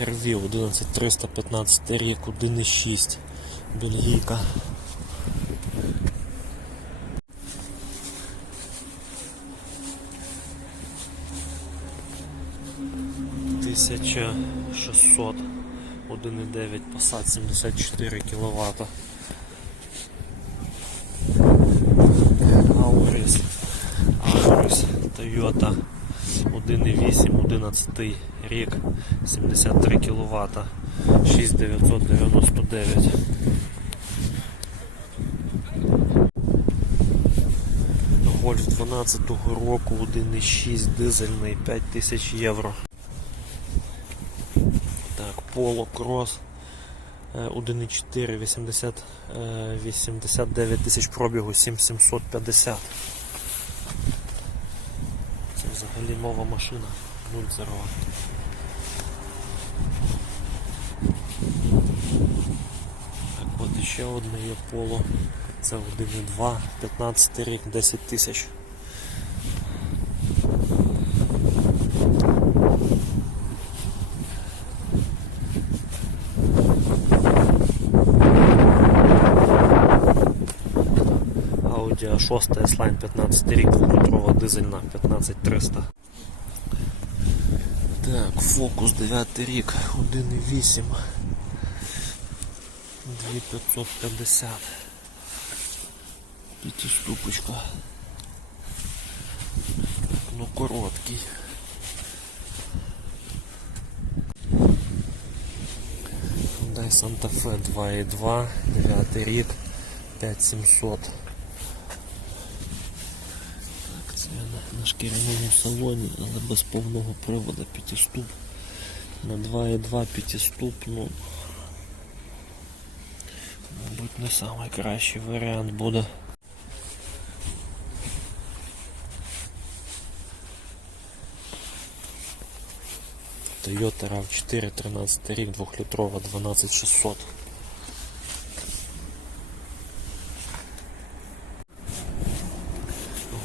CRV 11315 рік, 1,6 бельгійка. Тисяча шестьсот, 1,9 Passat 74 кВт. Аурис, Аурис, Toyota 1,8, 11 рік, 73 кВт, 6999. Гольф 12-го року 1,6 дизельний 5000 євро. Так, Polo Cross е, 1,4 80, е, 89 тисяч пробігу 7750. Взагалі нова машина 0 Так, от ще одне є поло. Це 1,2, 15 рік, 10 тисяч. Audi A6 S-Line 15 рік, 2-літрова дизельна 15300. Так, Focus 9 рік, 1,8. 2550. П'ятиступочка. Ну короткий. Hyundai Santa Fe 2.2, 9 рік, 5700. Так, це на, шкіряному салоні, але без повного приводу п'ятиступ. На 2.2 п'ятиступ, ну мабуть не найкращий варіант буде. Toyota RAV4 13 рік, 2-літрова 12600.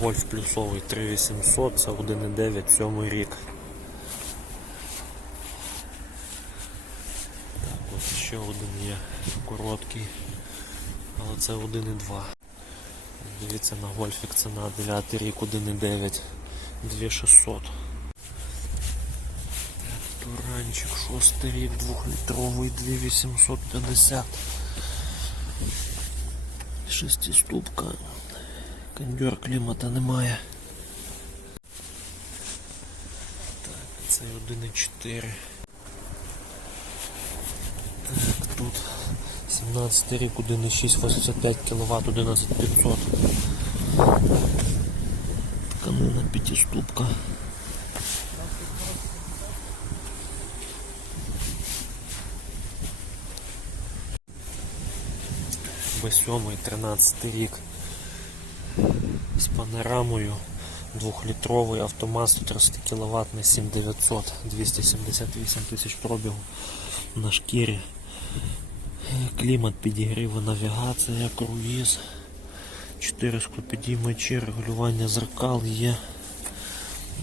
Гольф плюсовий 3800, це 1,9 7 рік. Так, ось ще один є короткий, але це 1,2. Дивіться на гольфік ціна 9 рік 1,9 2600. Туранчик, 6 рік, 2-літровий, 2850. Шестиступка. Кондьор клімата немає. Так, це 1,4. Так, тут 17 рік, 1,6, 85 кВт, 11500. Тканина п'ятиступка. Б7, 13 рік з панорамою 2-літровий автомат 130 кВт 7900 278 тисяч пробігу на шкірі. Клімат підігріва, навігація, круїз, 4 склопідіймачі, регулювання зеркал є.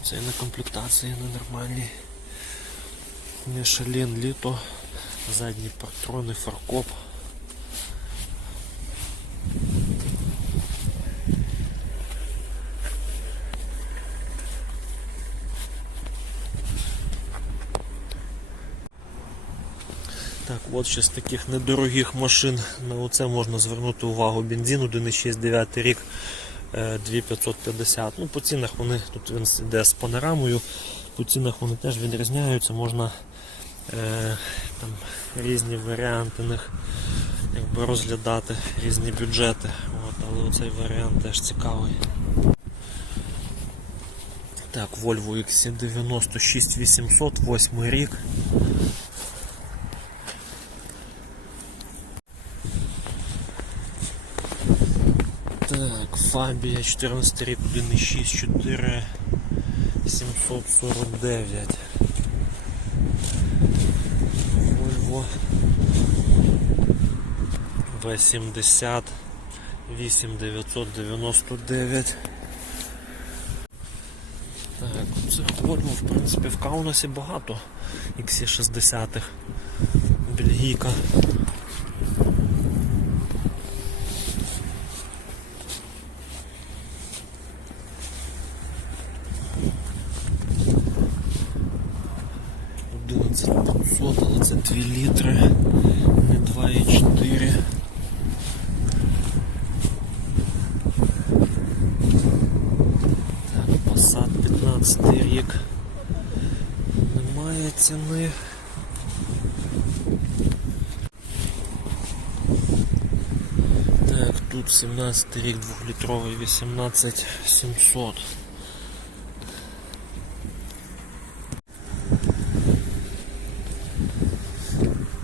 Це на комплектації ненормальні. Мішелін літо, задні партрони, фаркоп. От ще з таких недорогих машин. На оце можна звернути увагу. Бензин 1,6 9 рік е, 2550. Ну, по цінах вони тут він йде з панорамою. По цінах вони теж відрізняються. Можна е, там різні варіанти них якби розглядати, різні бюджети. От, але оцей варіант теж цікавий. Так, Volvo XC90 6800, 8 рік. Так, Фабія 14 рік 1,6 4 749. Volvo V70 8999. Так, цих Volvo, в принципі, в Каунасі багато XC60-х. Бельгійка. Одинадцять 500, але це 2 літри, не 2,4. Так, Passat 15 рік. Немає ціни. Так, тут 17 рік, 2-літровий 18 700.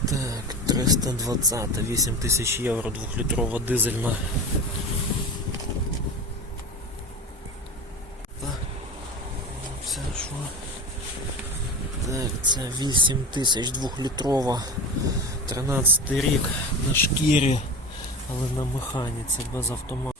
Так, 320, 8 тисяч євро, 2-літрова дизельна. Так, це що? Так, це 8 тисяч, 2-літрова, 13 рік на шкірі, але на механіці без автомату.